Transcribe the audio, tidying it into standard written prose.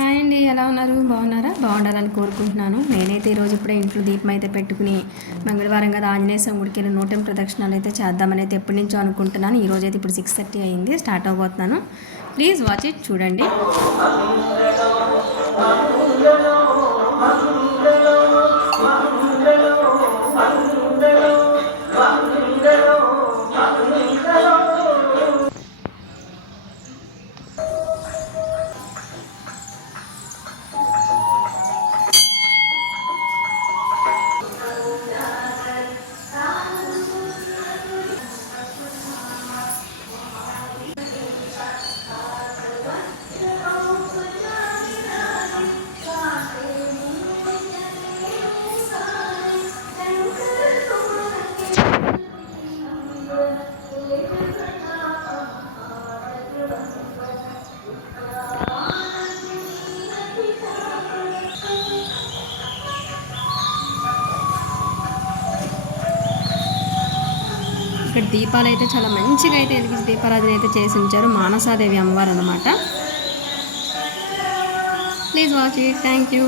Hi అండి, ఎలా ఉన్నారు? బాగున్నారా? బాగుండాలని కోరుకుంటున్నాను. నేనైతే ఈరోజు ఇప్పుడే ఇంట్లో దీపం అయితే పెట్టుకుని మంగళవారం కదా ఆంజనేయ స్వామి గుడికి వెళ్ళి 108 ప్రదక్షిణాలు అయితే చేద్దామని అయితే ఎప్పటి నుంచో అనుకుంటున్నాను. ఈరోజు అయితే ఇప్పుడు 6:30 అయింది, స్టార్ట్ అవబోతున్నాను. ప్లీజ్ వాచ్ ఇట్, చూడండి. ఇక్కడ దీపాలు అయితే చాలా మంచిగా అయితే వెలిగించి దీపారాధన అయితే చేసి ఉంచారు. మానసాదేవి అమ్మవారు అన్నమాట. Please watch it. Thank you.